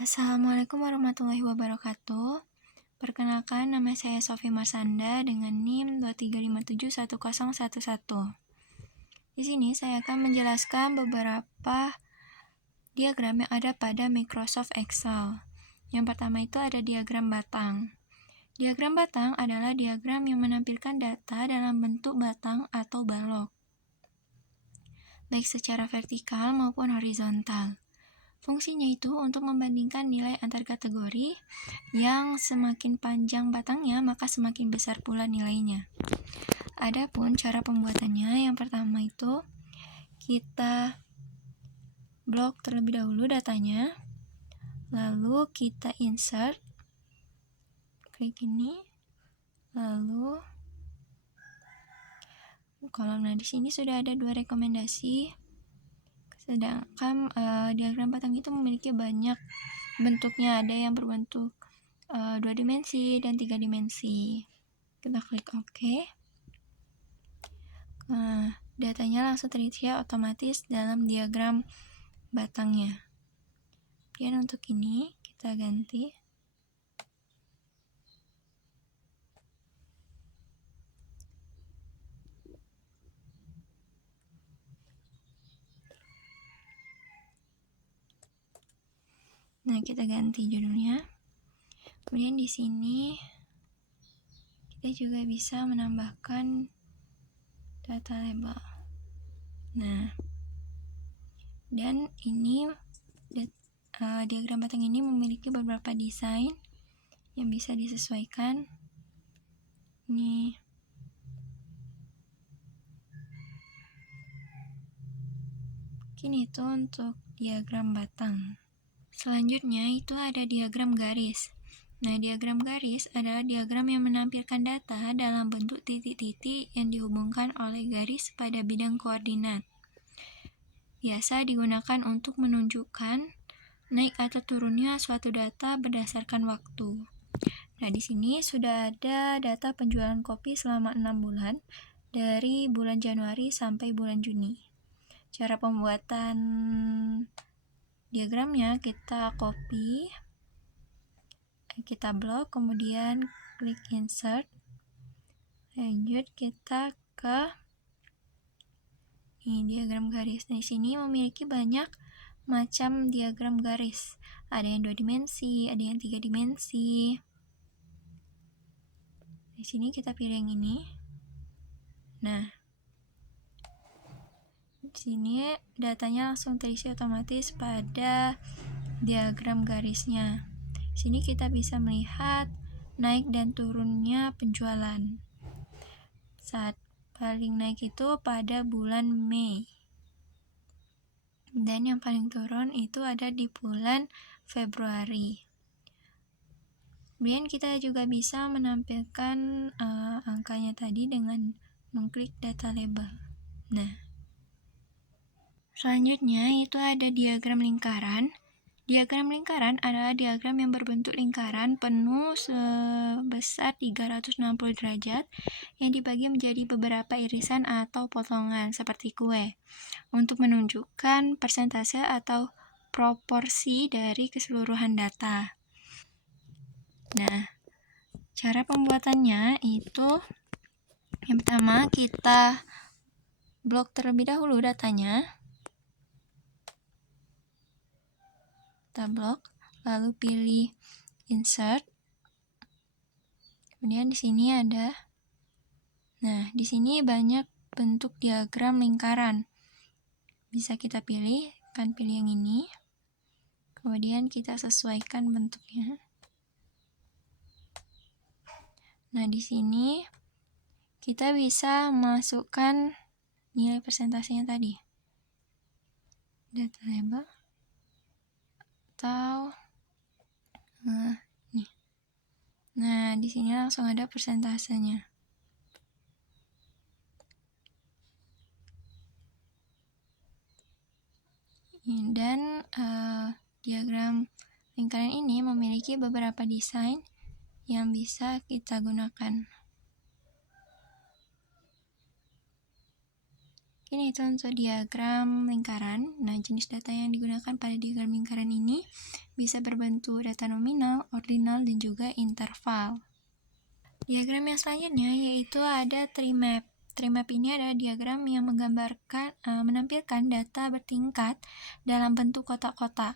Assalamualaikum warahmatullahi wabarakatuh. Perkenalkan, nama saya Sofi Marsanda dengan NIM 235710111. Di sini saya akan menjelaskan beberapa diagram yang ada pada Microsoft Excel. Yang pertama itu ada diagram batang. Diagram batang adalah diagram yang menampilkan data dalam bentuk batang atau balok, baik secara vertikal maupun horizontal. Fungsinya itu untuk membandingkan nilai antar kategori, yang semakin panjang batangnya maka semakin besar pula nilainya. Adapun cara pembuatannya, yang pertama itu kita blok terlebih dahulu datanya, lalu kita insert, klik ini, lalu kolom. Nah, di sini sudah ada 2 rekomendasi. Sedangkan diagram batang itu memiliki banyak bentuknya, ada yang berbentuk 2 dimensi dan 3 dimensi. Kita klik OK. Nah, datanya langsung terisi otomatis dalam diagram batangnya. Kemudian untuk ini kita ganti. Nah, kita ganti judulnya. Kemudian di sini kita juga bisa menambahkan data label. Nah, dan ini diagram batang ini memiliki beberapa desain yang bisa disesuaikan. Ini mungkin itu untuk diagram batang. Selanjutnya itu ada diagram garis. Nah, diagram garis adalah diagram yang menampilkan data dalam bentuk titik-titik yang dihubungkan oleh garis pada bidang koordinat. Biasa digunakan untuk menunjukkan naik atau turunnya suatu data berdasarkan waktu. Nah, di sini sudah ada data penjualan kopi selama 6 bulan dari bulan Januari sampai bulan Juni. Cara pembuatan diagramnya, kita copy, kita blok, kemudian klik insert, lanjut kita ke ini diagram garis. Nah, di sini memiliki banyak macam diagram garis. Ada yang 2 dimensi, ada yang 3 dimensi. Di sini kita pilih yang ini. Nah, di sini datanya langsung terisi otomatis pada diagram garisnya. Di sini kita bisa melihat naik dan turunnya penjualan. Saat paling naik itu pada bulan Mei. Dan yang paling turun itu ada di bulan Februari. Kemudian kita juga bisa menampilkan angkanya tadi dengan mengklik data label. Nah, selanjutnya itu ada diagram lingkaran. Diagram lingkaran adalah diagram yang berbentuk lingkaran penuh sebesar 360 derajat yang dibagi menjadi beberapa irisan atau potongan seperti kue untuk menunjukkan persentase atau proporsi dari keseluruhan data. Nah, cara pembuatannya itu yang pertama kita blok terlebih dahulu datanya. Kita blok, lalu pilih insert. Kemudian di sini ada, nah di sini banyak bentuk diagram lingkaran. Bisa kita pilih, kan pilih yang ini. Kemudian kita sesuaikan bentuknya. Nah, di sini kita bisa masukkan nilai persentasenya tadi. Data label atau nih. Nah, di sini langsung ada persentasenya. Dan diagram lingkaran ini memiliki beberapa desain yang bisa kita gunakan. Ini itu untuk diagram lingkaran. Nah, jenis data yang digunakan pada diagram lingkaran ini bisa berbentuk data nominal, ordinal, dan juga interval. Diagram yang selanjutnya yaitu ada tree map. Tree map ini adalah diagram yang menampilkan data bertingkat dalam bentuk kotak-kotak,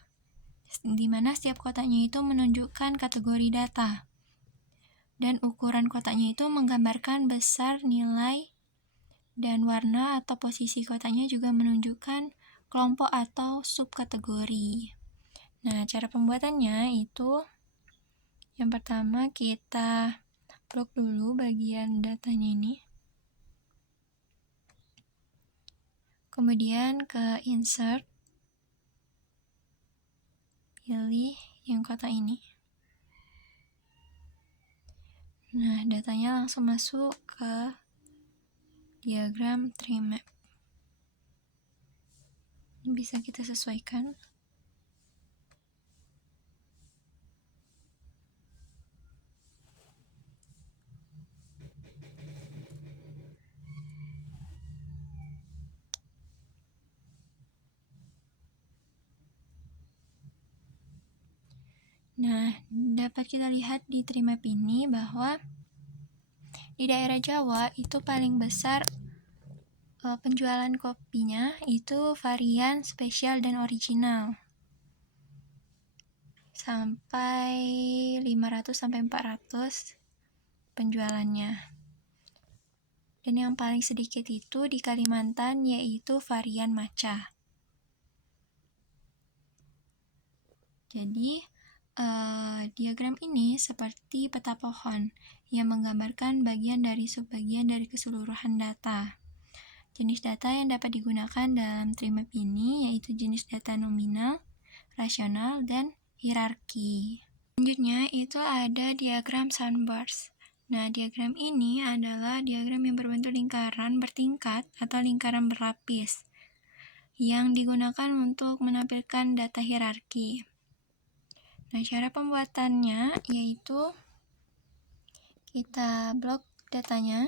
di mana setiap kotaknya itu menunjukkan kategori data. Dan ukuran kotaknya itu menggambarkan besar, nilai, dan warna atau posisi kotaknya juga menunjukkan kelompok atau subkategori. Nah, cara pembuatannya itu yang pertama kita blok dulu bagian datanya ini. Kemudian ke insert, pilih yang kotak ini. Nah, datanya langsung masuk ke diagram tree map. Ini bisa kita sesuaikan. Nah, dapat kita lihat di tree map ini bahwa di daerah Jawa itu paling besar penjualan kopinya itu varian spesial dan original. Sampai 500 sampai 400 penjualannya. Dan yang paling sedikit itu di Kalimantan yaitu varian matcha. Jadi, diagram ini seperti peta pohon yang menggambarkan bagian dari subbagian dari keseluruhan data. Jenis data yang dapat digunakan dalam tree map ini yaitu jenis data nominal, rasional, dan hierarki. Selanjutnya itu ada diagram sunburst. Nah, diagram ini adalah diagram yang berbentuk lingkaran bertingkat atau lingkaran berlapis yang digunakan untuk menampilkan data hierarki. Nah, cara pembuatannya yaitu kita blok datanya,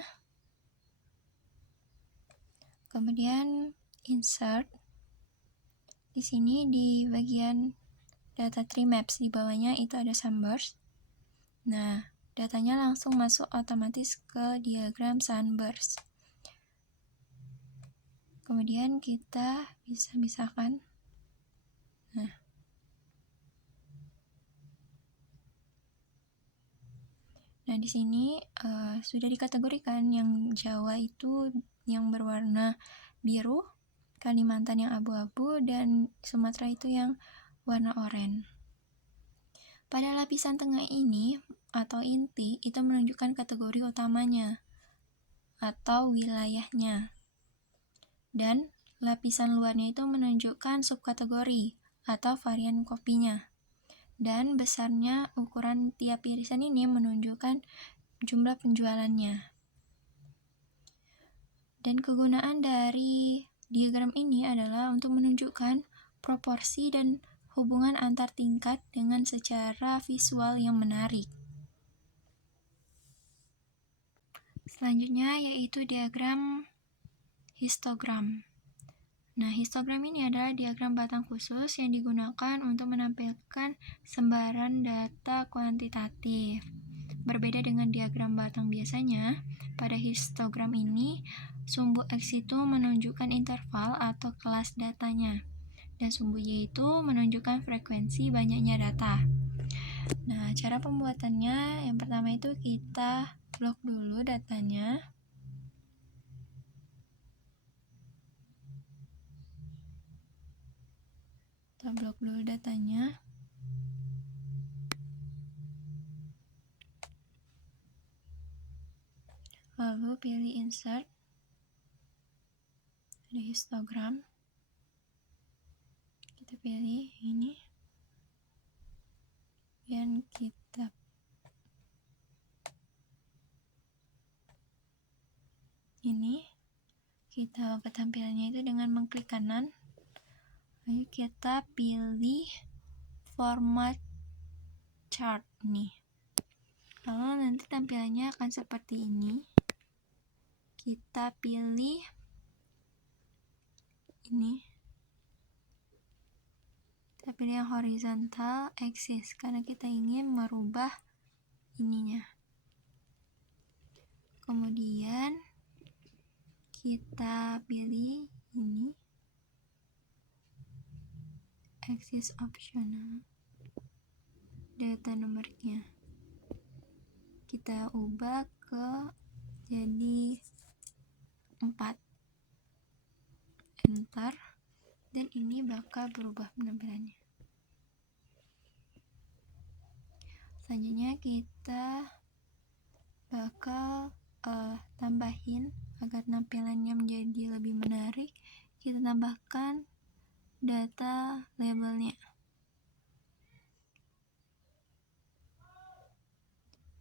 kemudian insert. Di sini di bagian data tree maps di bawahnya itu ada sunburst. Nah, datanya langsung masuk otomatis ke diagram sunburst. Kemudian kita bisa misahkan. Nah, di sini sudah dikategorikan yang Jawa itu yang berwarna biru, Kalimantan yang abu-abu, dan Sumatera itu yang warna oranye. Pada lapisan tengah ini atau inti itu menunjukkan kategori utamanya atau wilayahnya. Dan lapisan luarnya itu menunjukkan subkategori atau varian kopinya. Dan besarnya ukuran tiap irisan ini menunjukkan jumlah penjualannya. Dan kegunaan dari diagram ini adalah untuk menunjukkan proporsi dan hubungan antar tingkat dengan secara visual yang menarik. Selanjutnya yaitu diagram histogram. Nah, histogram ini adalah diagram batang khusus yang digunakan untuk menampilkan sebaran data kuantitatif. Berbeda dengan diagram batang biasanya, pada histogram ini, sumbu X itu menunjukkan interval atau kelas datanya, dan sumbu Y itu menunjukkan frekuensi banyaknya data. Nah, cara pembuatannya, yang pertama itu kita blok dulu datanya. Kita blok dulu datanya. Lalu pilih insert. Ada histogram. Kita pilih ini. Dan kita ubah tampilannya itu dengan mengklik kanan. Lalu kita pilih format chart nih. Lalu nanti tampilannya akan seperti ini. Kita pilih ini. Kita Kita pilih yang horizontal axis karena kita ingin merubah ininya. Kemudian kita pilih ini, axis optional, data nomornya. Kita ubah ke jadi 4. Enter. Dan ini bakal berubah penampilannya. Selanjutnya kita bakal tambahin agar tampilannya menjadi lebih menarik. Kita tambahkan data labelnya.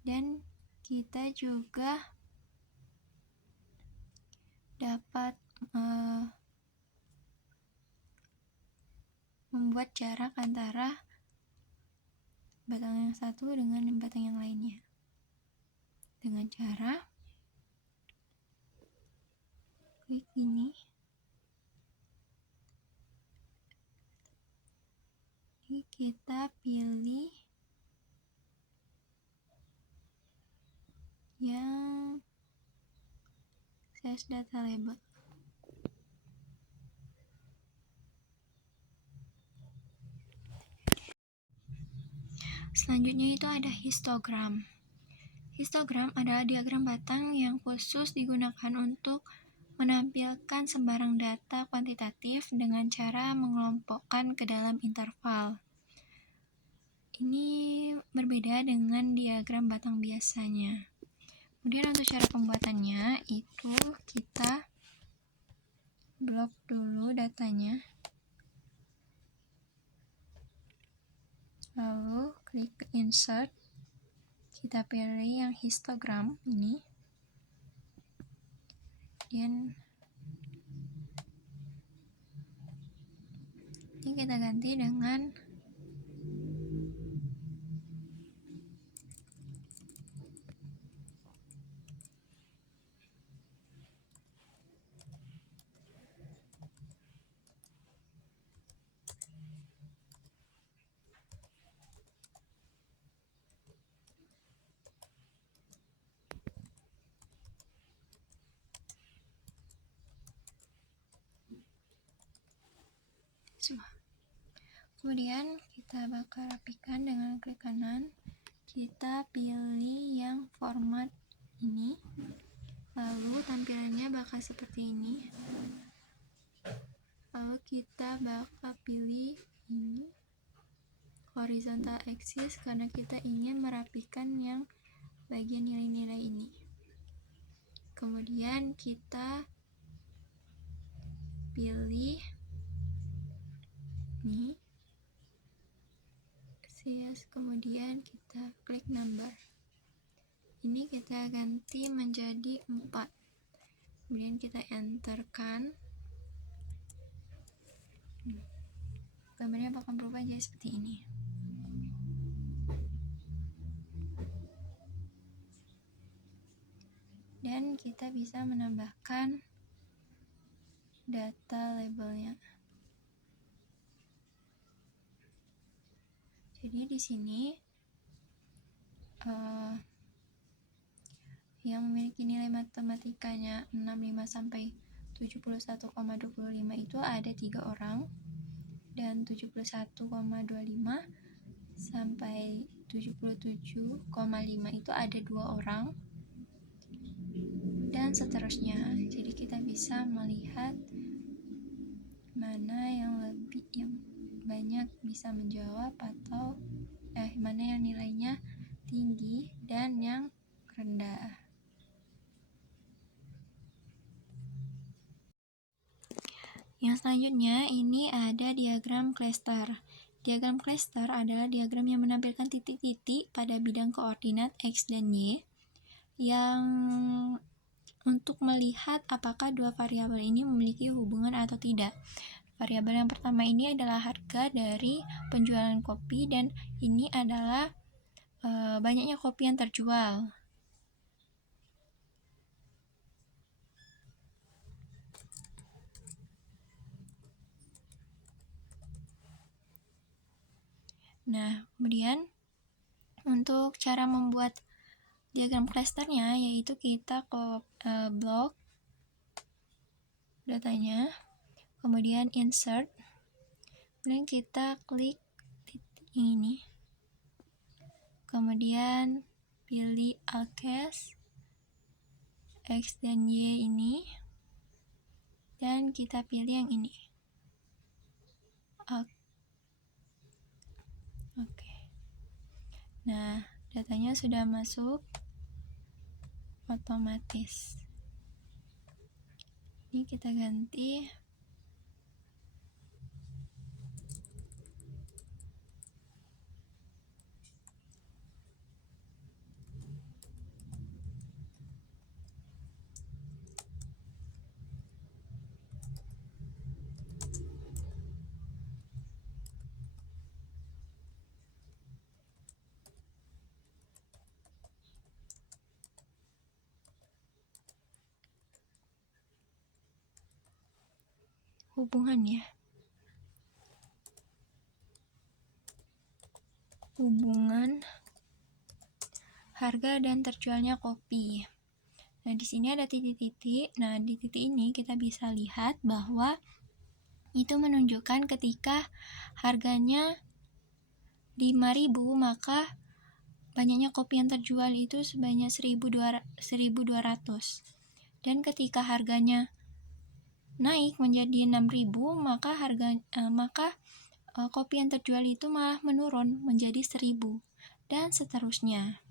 Dan kita juga dapat membuat jarak antara batang yang satu dengan batang yang lainnya dengan cara klik ini. Ini kita pilih yang size data label. Selanjutnya itu ada histogram. Histogram adalah diagram batang yang khusus digunakan untuk menampilkan sembarang data kuantitatif dengan cara mengelompokkan ke dalam interval. Ini berbeda dengan diagram batang biasanya. Kemudian untuk cara pembuatannya itu kita blok dulu datanya. Lalu klik insert, kita pilih yang histogram ini, dan ini kita ganti dengan semua. Kemudian kita bakal rapikan dengan klik kanan. Kita pilih yang format ini. Lalu tampilannya bakal seperti ini. Lalu kita bakal pilih ini horizontal axis karena kita ingin merapikan yang bagian nilai-nilai ini. Kemudian kita pilih ini size, kemudian kita klik number. Ini kita ganti menjadi 4. Kemudian kita enterkan. Gambarnya bakal berubah jadi seperti ini. Dan kita bisa menambahkan data labelnya. Jadi di sini yang memiliki nilai matematikanya 65 sampai 71,25 itu ada 3 orang, dan 71,25 sampai 77,5 itu ada 2 orang, dan seterusnya. Jadi kita bisa melihat mana yang banyak bisa menjawab atau mana yang nilainya tinggi dan yang rendah. Yang selanjutnya ini ada diagram cluster. Diagram cluster adalah diagram yang menampilkan titik-titik pada bidang koordinat X dan Y yang untuk melihat apakah dua variabel ini memiliki hubungan atau tidak. Variabel yang pertama ini adalah harga dari penjualan kopi, dan ini adalah banyaknya kopi yang terjual. Nah, kemudian untuk cara membuat diagram klasternya, yaitu kita blok datanya, kemudian insert, kemudian kita klik titik ini, kemudian pilih alt case X dan Y ini, dan kita pilih yang ini. Oke. Nah, datanya sudah masuk otomatis. Ini kita ganti hubungan ya. Hubungan harga dan terjualnya kopi. Nah, di sini ada titik-titik. Nah, di titik ini kita bisa lihat bahwa itu menunjukkan ketika harganya 5.000, maka banyaknya kopi yang terjual itu sebanyak 1.200. Dan ketika harganya naik menjadi 6.000, maka kopi yang terjual itu malah menurun menjadi 1.000, dan seterusnya.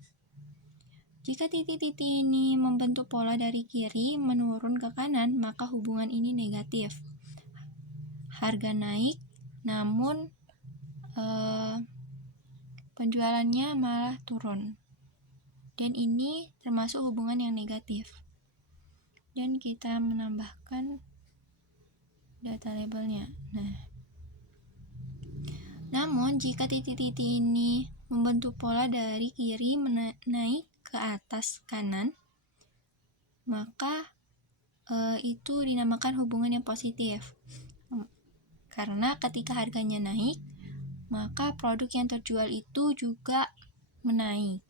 Jika titik-titik ini membentuk pola dari kiri menurun ke kanan, maka hubungan ini negatif. Harga naik, namun penjualannya malah turun. Dan ini termasuk hubungan yang negatif. Dan kita menambahkan data labelnya. Namun, jika titik-titik ini membentuk pola dari kiri naik ke atas kanan, maka itu dinamakan hubungan yang positif. Karena ketika harganya naik, maka produk yang terjual itu juga menaik.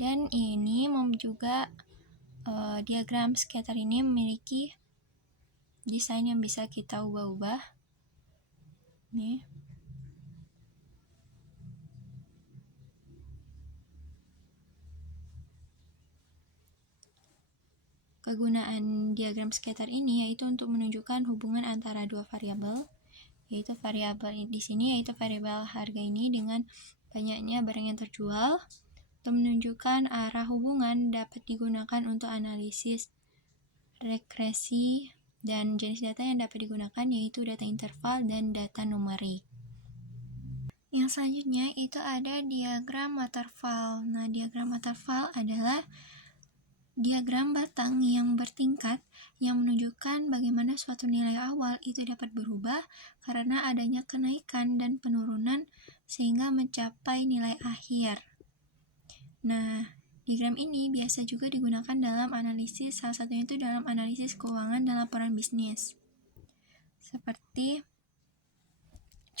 Dan ini juga diagram scatter ini memiliki desain yang bisa kita ubah-ubah. Nih. Kegunaan diagram scatter ini yaitu untuk menunjukkan hubungan antara dua variabel, yaitu variabel di sini yaitu variabel harga ini dengan banyaknya barang yang terjual. Untuk menunjukkan arah hubungan dapat digunakan untuk analisis regresi, dan jenis data yang dapat digunakan yaitu data interval dan data numerik. Yang selanjutnya itu ada diagram waterfall. Nah, diagram waterfall adalah diagram batang yang bertingkat yang menunjukkan bagaimana suatu nilai awal itu dapat berubah karena adanya kenaikan dan penurunan sehingga mencapai nilai akhir. Nah, diagram ini biasa juga digunakan dalam analisis, salah satunya itu dalam analisis keuangan dan laporan bisnis. Seperti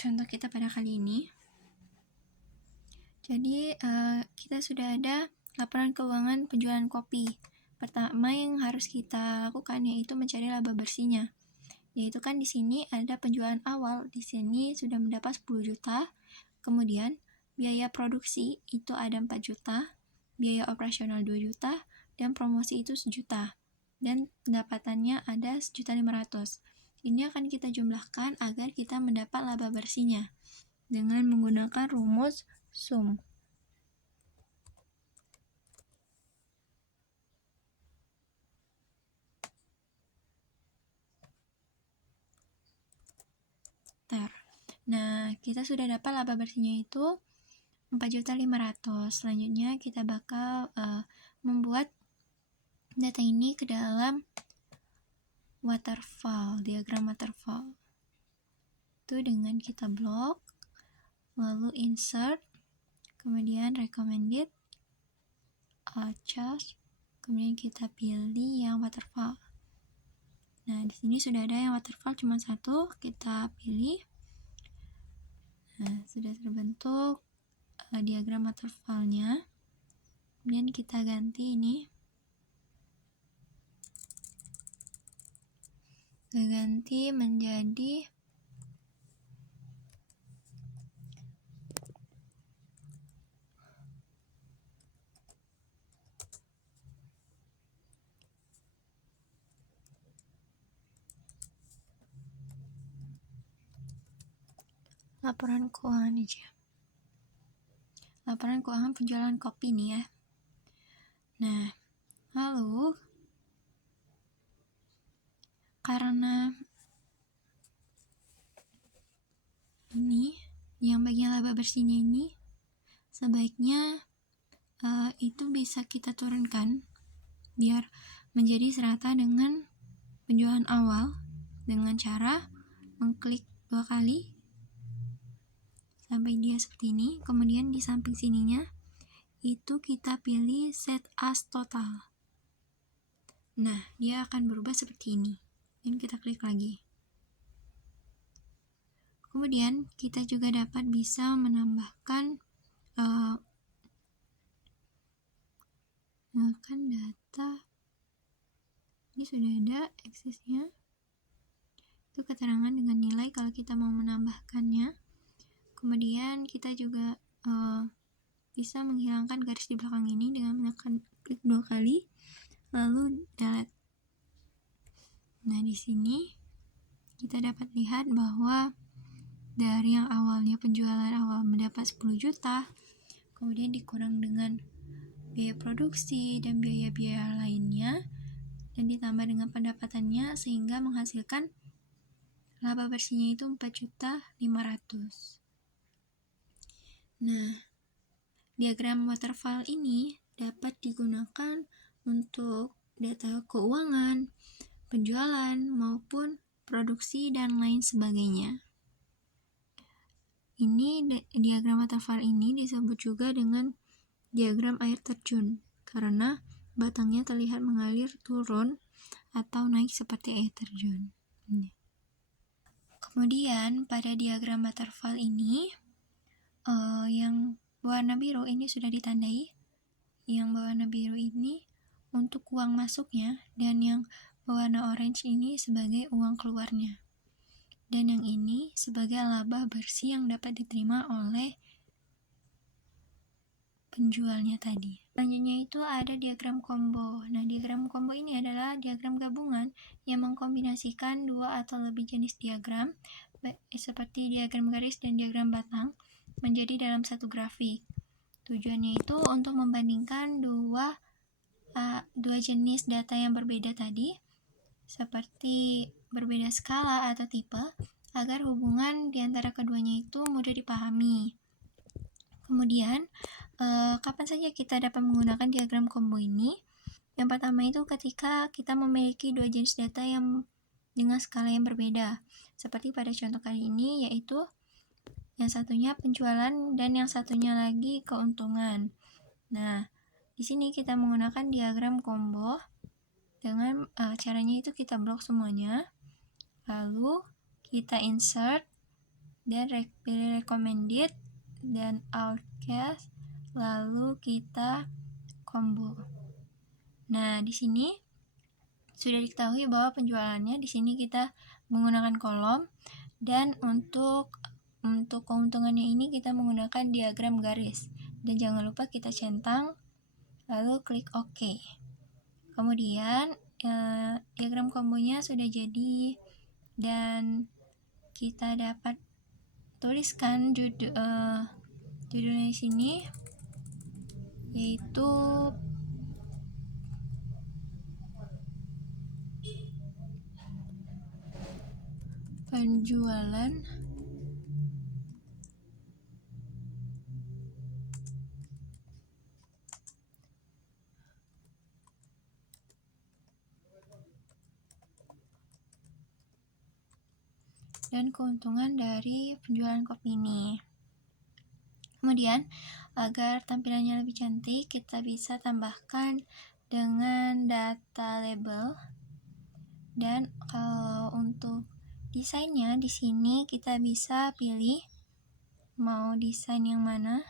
contoh kita pada kali ini. Jadi, kita sudah ada laporan keuangan penjualan kopi. Pertama yang harus kita lakukan yaitu mencari laba bersihnya. Yaitu kan di sini ada penjualan awal, di sini sudah mendapat 10 juta. Kemudian biaya produksi itu ada 4 juta, biaya operasional 2 juta, dan promosi itu 1 juta. Dan pendapatannya ada 1.500.000. Ini akan kita jumlahkan agar kita mendapat laba bersihnya dengan menggunakan rumus sum. Nah, kita sudah dapat laba bersihnya itu 4.500.000. Selanjutnya kita bakal membuat data ini ke dalam waterfall, diagram waterfall. Itu dengan kita blok, lalu insert, kemudian recommended, chart, kemudian kita pilih yang waterfall. Nah, di sini sudah ada yang waterfall cuma satu, kita pilih. Nah, sudah terbentuk diagram waterfallnya. Kemudian kita ganti ini. Kita ganti menjadi laporan keuangan aja. Laporan keuangan penjualan kopi nih ya. Nah, lalu karena ini yang bagian laba bersihnya ini sebaiknya itu bisa kita turunkan biar menjadi serata dengan penjualan awal dengan cara mengklik 2 kali sampai dia seperti ini. Kemudian di samping sininya itu kita pilih set as total. Nah, dia akan berubah seperti ini. Dan kita klik lagi. Kemudian kita juga dapat bisa menambahkan data. Ini sudah ada aksesnya. Itu keterangan dengan nilai kalau kita mau menambahkannya. Kemudian kita juga bisa menghilangkan garis di belakang ini dengan menekan klik 2 kali lalu delete. Nah, di sini kita dapat lihat bahwa dari yang awalnya penjualan awal mendapat 10 juta, kemudian dikurang dengan biaya produksi dan biaya-biaya lainnya, dan ditambah dengan pendapatannya sehingga menghasilkan laba bersihnya itu 4.500.000. Nah, diagram waterfall ini dapat digunakan untuk data keuangan, penjualan, maupun produksi dan lain sebagainya. Ini diagram waterfall ini disebut juga dengan diagram air terjun karena batangnya terlihat mengalir turun atau naik seperti air terjun. Kemudian pada diagram waterfall ini yang berwarna biru ini sudah ditandai. Yang berwarna biru ini untuk uang masuknya dan yang berwarna orange ini sebagai uang keluarnya. Dan yang ini sebagai laba bersih yang dapat diterima oleh penjualnya tadi. Selanjutnya itu ada diagram combo. Nah, diagram combo ini adalah diagram gabungan yang mengkombinasikan 2 atau lebih jenis diagram, seperti diagram garis dan diagram batang, menjadi dalam satu grafik. Tujuannya itu untuk membandingkan dua jenis data yang berbeda tadi, seperti berbeda skala atau tipe, agar hubungan di antara keduanya itu mudah dipahami. Kemudian, kapan saja kita dapat menggunakan diagram combo ini? Yang pertama itu ketika kita memiliki 2 jenis data yang dengan skala yang berbeda. Seperti pada contoh kali ini, yaitu yang satunya penjualan dan yang satunya lagi keuntungan. Nah, di sini kita menggunakan diagram combo dengan caranya itu kita blok semuanya, lalu kita insert dan pilih recommended dan outcast, lalu kita combo. Nah, di sini sudah diketahui bahwa penjualannya di sini kita menggunakan kolom, dan untuk keuntungannya ini kita menggunakan diagram garis. Dan jangan lupa kita centang lalu klik OK. Kemudian diagram kombonya sudah jadi dan kita dapat tuliskan judulnya di sini, yaitu penjualan dan keuntungan dari penjualan kopi ini. Kemudian, agar tampilannya lebih cantik, kita bisa tambahkan dengan data label Dan kalau untuk desainnya di sini kita bisa pilih mau desain yang mana.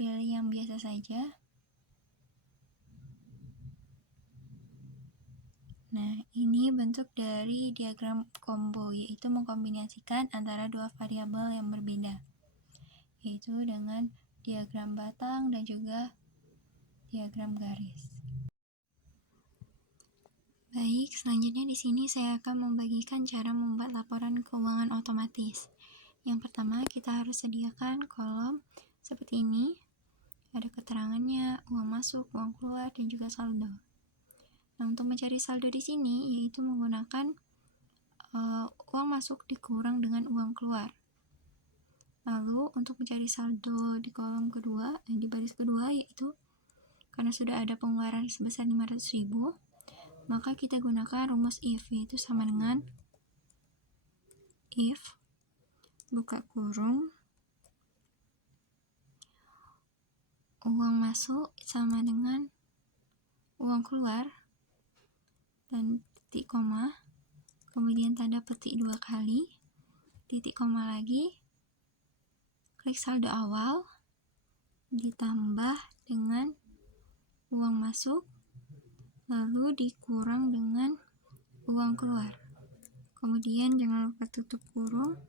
Pilih yang biasa saja. Nah, ini bentuk dari diagram combo, yaitu mengkombinasikan antara dua variabel yang berbeda, yaitu dengan diagram batang dan juga diagram garis. Baik, selanjutnya di sini saya akan membagikan cara membuat laporan keuangan otomatis. Yang pertama, kita harus sediakan kolom seperti ini. Ada keterangannya, uang masuk, uang keluar, dan juga saldo. Nah, untuk mencari saldo di sini yaitu menggunakan uang masuk dikurang dengan uang keluar. Lalu untuk mencari saldo di kolom kedua, di baris kedua, yaitu karena sudah ada pengeluaran sebesar 500.000, maka kita gunakan rumus if, yaitu sama dengan if buka kurung uang masuk sama dengan uang keluar dan titik koma, kemudian tanda petik 2 kali, titik koma lagi, klik saldo awal ditambah dengan uang masuk, lalu dikurang dengan uang keluar. Kemudian jangan lupa tutup kurung,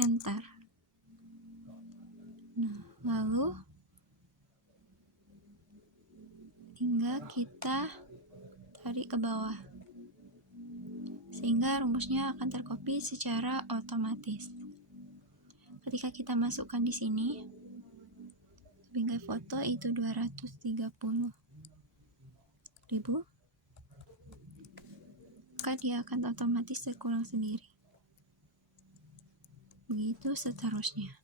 enter. Nah, lalu tinggal kita tarik ke bawah sehingga rumusnya akan tercopy secara otomatis. Ketika kita masukkan di sini sebagai foto itu 230.000, maka dia akan otomatis terkurang sendiri. Begitu seterusnya.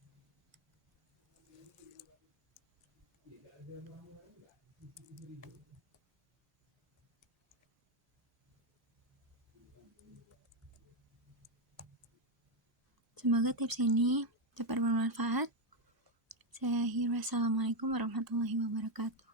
Semoga tips ini dapat bermanfaat. Saya akhiri, wassalamualaikum warahmatullahi wabarakatuh.